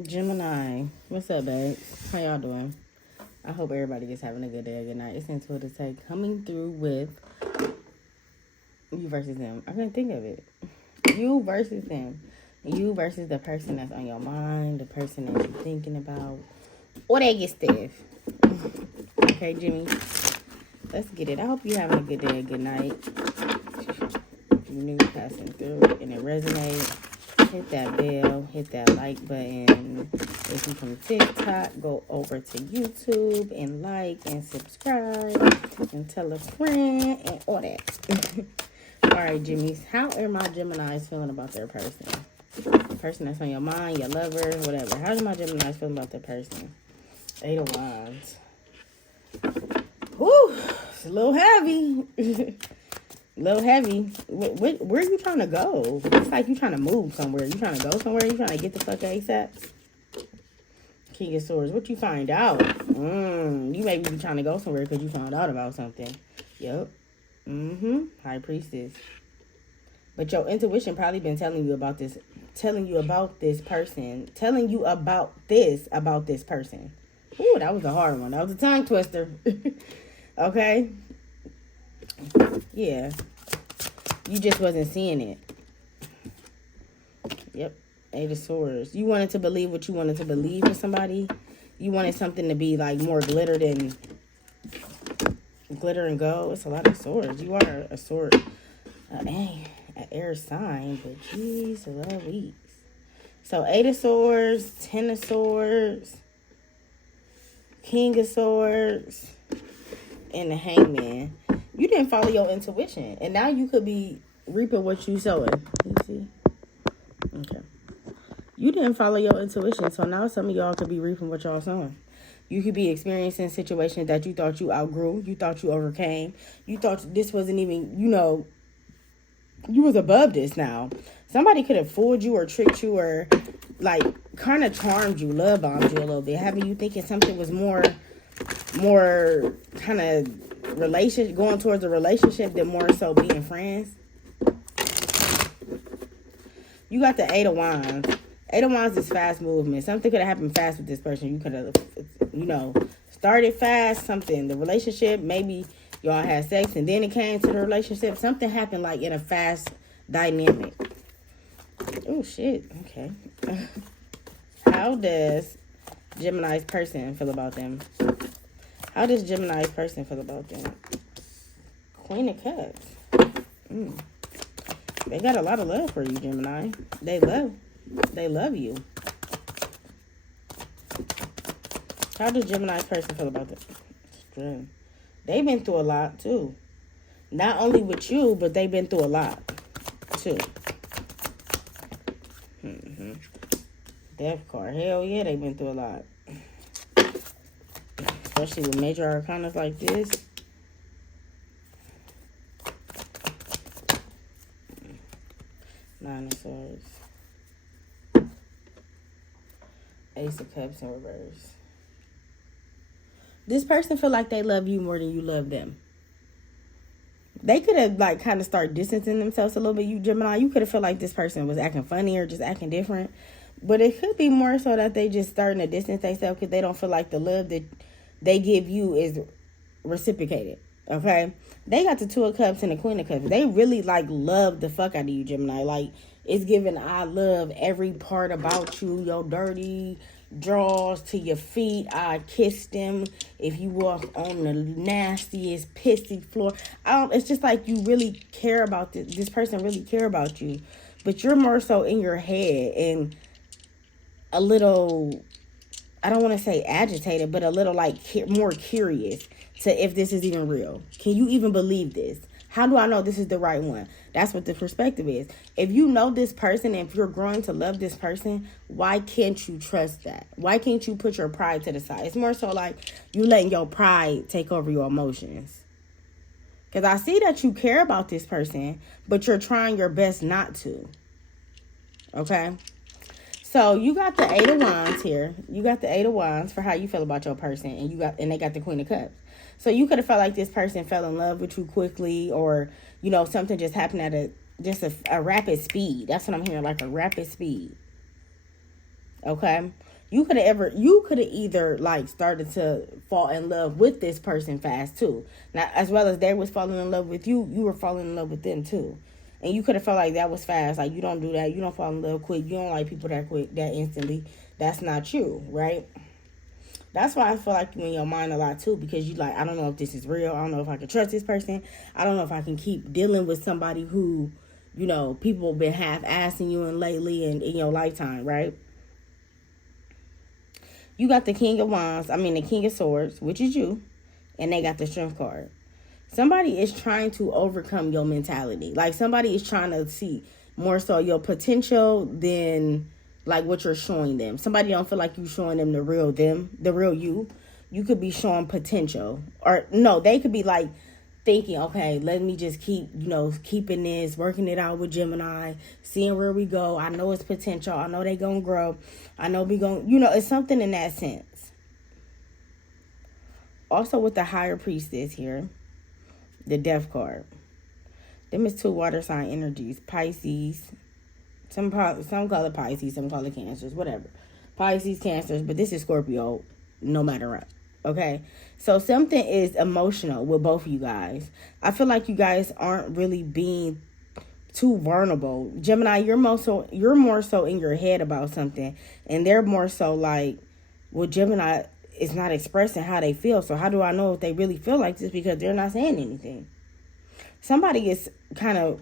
Gemini, what's up, babe? How y'all doing? I hope everybody is having a good day or good night. It's Intuitive Take coming through with you versus them. I couldn't think of it. You versus them. You versus the person that's on your mind, the person that you're thinking about, or they get stiff. Okay, Jimmy, let's get it. I hope you're having a good day or good night. If you're new passing through and it resonates, hit that bell, hit that like button. If you from TikTok, go over to YouTube and like and subscribe and tell a friend and all that. All right, Jimmys, how are my Geminis feeling about their person? The person that's on your mind, your lover, whatever. How are my Geminis feeling about their person? 8 of Wands. Whew, it's a little heavy. Little heavy. Where are you trying to go? It's like you trying to move somewhere. You trying to go somewhere? You trying to get the fuck ASAP? King of Swords. What you find out? You may be trying to go somewhere because you found out about something. Yep. High Priestess. But your intuition probably been telling you about this. Telling you about this person. Telling you about this person. Ooh, that was a hard one. That was a tongue twister. Okay. Yeah. You just wasn't seeing it. Yep. 8 of Swords. You wanted to believe what you wanted to believe for somebody. You wanted something to be like more glitter than glitter and gold. It's a lot of swords. You are a sword. An air sign, but geez, Louise. So 8 of Swords, 10 of Swords, King of Swords, and the Hangman. You didn't follow your intuition, and now you could be reaping what you sowing. You see? Okay. You didn't follow your intuition, so now some of y'all could be reaping what y'all sowing. You could be experiencing situations that you thought you outgrew, you thought you overcame, you thought this wasn't even, you was above this now. Somebody could have fooled you or tricked you or, like, kind of charmed you, love bombed you a little bit, having you thinking something was more kind of relationship, going towards a relationship than more so being friends. You got the 8 of Wands. 8 of Wands is fast movement. Something could have happened fast with this person. You could have, started fast. Something, the relationship, maybe y'all had sex and then it came to the relationship. Something happened like in a fast dynamic. Oh, shit. Okay. How does Gemini's person feel about them? How does Gemini's person feel about them? Queen of Cups. They got a lot of love for you, Gemini. They love you. How does Gemini's person feel about them? They've been through a lot, too. Not only with you, but they've been through a lot, too. Death card. Hell yeah, they've been through a lot. Especially with major arcanas like this. Nine of Swords. Ace of Cups in reverse. This person feel like they love you more than you love them. They could have like kind of started distancing themselves a little bit. You Gemini, you could have felt like this person was acting funny or just acting different. But it could be more so that they just starting to distance themselves because they don't feel like the love that they give you is reciprocated. Okay? They got the 2 of Cups and the Queen of Cups. They really like love the fuck out of you, Gemini. Like, it's giving I love every part about you. Your dirty drawers to your feet. I kiss them. If you walk on the nastiest, pissy floor. It's just like you really care about this. This person really care about you. But you're more so in your head and a little, I don't want to say agitated, but a little like more curious to if this is even real. Can you even believe this? How do I know this is the right one? That's what the perspective is. If you know this person, and if you're growing to love this person, why can't you trust that? Why can't you put your pride to the side? It's more so like you letting your pride take over your emotions. Because I see that you care about this person, but you're trying your best not to. Okay? So you got the 8 of Wands here. You got the 8 of Wands for how you feel about your person, and they got the Queen of Cups. So you could have felt like this person fell in love with you quickly, or something just happened at a rapid speed. That's what I'm hearing, like a rapid speed. Okay? You could have either like started to fall in love with this person fast too. Now, as well as they was falling in love with you, you were falling in love with them too. And you could have felt like that was fast. Like, you don't do that. You don't fall in love quick. You don't like people that quick, that instantly. That's not you, right? That's why I feel like you in your mind a lot too, because you like, I don't know if this is real. I don't know if I can trust this person. I don't know if I can keep dealing with somebody who, you know, people have been half-assing you in lately and in your lifetime, right? You got the King of Swords, which is you, and they got the Strength card. Somebody is trying to overcome your mentality. Like, somebody is trying to see more so your potential than like what you're showing them. Somebody don't feel like you showing them the real you. You could be showing potential. Or no, they could be like thinking, okay, let me just keeping this, working it out with Gemini, seeing where we go. I know it's potential. I know they gonna grow. I know we gonna, it's something in that sense. Also with the Higher Priestess here, the Death card. Them is 2 water sign energies. Pisces. Some call it Pisces, some call it Cancers, whatever. Pisces, Cancers, but this is Scorpio, no matter what. Okay? So something is emotional with both of you guys. I feel like you guys aren't really being too vulnerable. Gemini, you're more so in your head about something, and they're more so like, well, Gemini is not expressing how they feel, so how do I know if they really feel like this? Because they're not saying anything. Somebody is kind of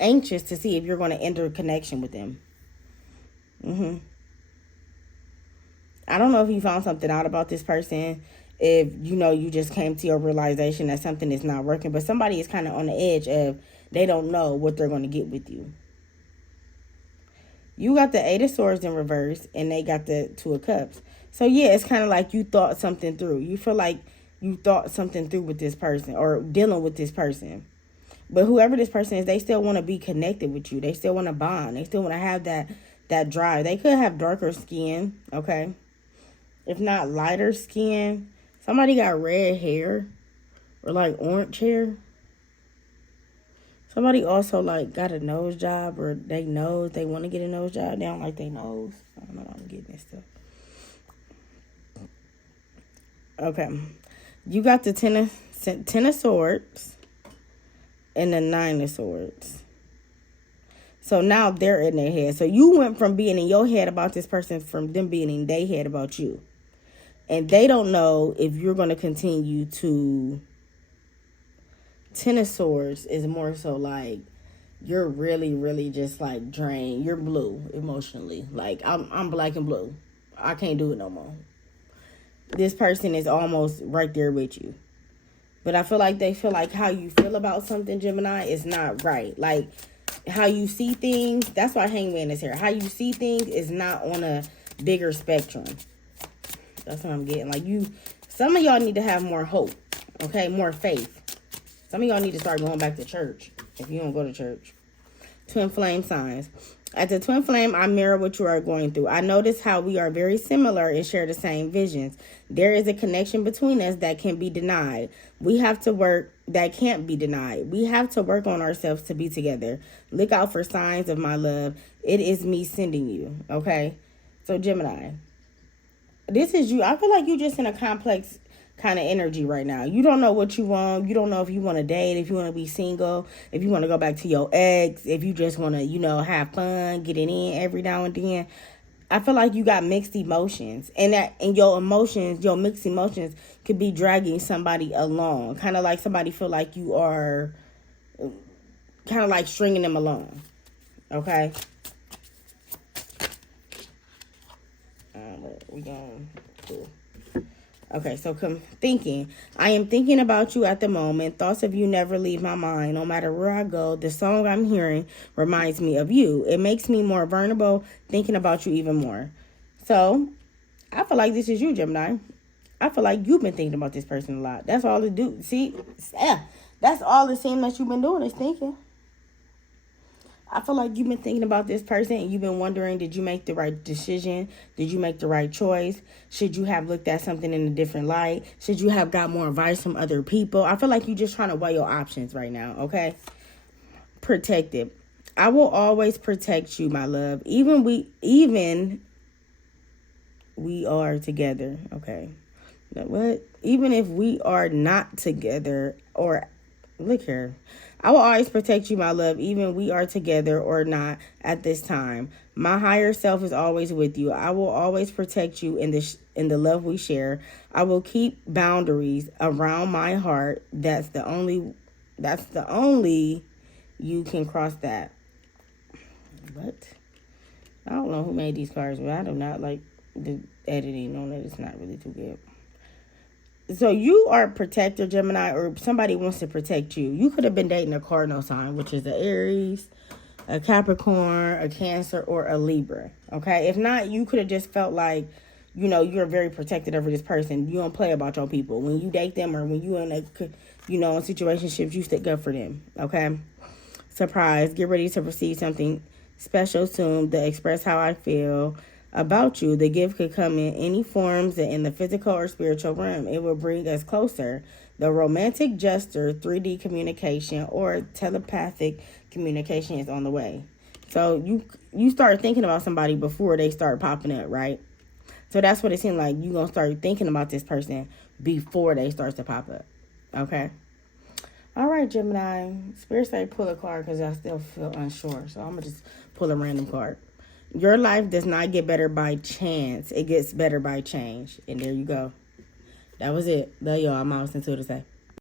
anxious to see if you're going to enter a connection with them. I don't know if you found something out about this person, if you just came to your realization that something is not working, but somebody is kind of on the edge of they don't know what they're going to get with you. You got the 8 of Swords in reverse, and they got the 2 of Cups. So yeah, it's kind of like you thought something through. You feel like you thought something through with this person or dealing with this person. But whoever this person is, they still want to be connected with you. They still want to bond. They still want to have that drive. They could have darker skin, okay? If not lighter skin. Somebody got red hair or like orange hair. Somebody also like got a nose job, or they want to get a nose job. They don't like their nose. I don't know what I'm getting this stuff. Okay. You got the 10 of Swords. And the 9 of Swords. So now they're in their head. So you went from being in your head about this person, from them being in their head about you. And they don't know if you're going to continue to. 10 of Swords is more so like you're really, really just like drained. You're blue emotionally. Like, I'm black and blue. I can't do it no more. This person is almost right there with you. But I feel like they feel like how you feel about something, Gemini, is not right. Like, how you see things, that's why Hangman is here. How you see things is not on a bigger spectrum. That's what I'm getting. Like, some of y'all need to have more hope, okay? More faith. Some of y'all need to start going back to church if you don't go to church. Twin flame signs. At the twin flame, I mirror what you are going through. I notice how we are very similar and share the same visions. There is a connection between us that can be denied. That can't be denied. We have to work on ourselves to be together. Look out for signs of my love. It is me sending you. Okay? So Gemini, this is you. I feel like you're just in a complex kind of energy right now. You don't know what you want. You don't know if you want to date, if you want to be single, if you want to go back to your ex, if you just want to, have fun, get it in every now and then. I feel like you got mixed emotions, and your mixed emotions could be dragging somebody along. Kind of like somebody feel like you are kind of like stringing them along. Okay? Cool. Okay, so thinking. I am thinking about you at the moment. Thoughts of you never leave my mind. No matter where I go, the song I'm hearing reminds me of you. It makes me more vulnerable, thinking about you even more. So, I feel like this is you, Gemini. I feel like you've been thinking about this person a lot. That's all it do. See? Yeah, that's all it seems like you've been doing is thinking. I feel like you've been thinking about this person and you've been wondering, did you make the right decision? Did you make the right choice? Should you have looked at something in a different light? Should you have got more advice from other people? I feel like you're just trying to weigh your options right now, okay? Protected. I will always protect you, my love. Even we are together. Okay. What? Even if we are not together, or look here. I will always protect you, my love, even we are together or not at this time. My higher self is always with you. I will always protect you in the love we share. I will keep boundaries around my heart. That's the only you can cross that. What? I don't know who made these cards, but I do not like the editing on it. It's not really too good. So you are a protector, Gemini, or somebody wants to protect you. You could have been dating a cardinal sign, which is an Aries, a Capricorn, a Cancer, or a Libra. Okay? If not, you could have just felt like, you know, you're very protected over this person. You don't play about your people. When you date them or when you in a, you know, in situationships, you stick up for them. Okay? Surprise. Get ready to receive something special soon to express how I feel about you. The gift could come in any forms in the physical or spiritual realm. It will bring us closer. The romantic gesture, 3D communication, or telepathic communication is on the way. So you start thinking about somebody before they start popping up, right? So that's what it seems like. You're going to start thinking about this person before they start to pop up. Okay? All right, Gemini. Spirit say pull a card because I still feel unsure. So I'm going to just pull a random card. Your life does not get better by chance. It gets better by change. And there you go. That was it. There you go. I'm out until to say.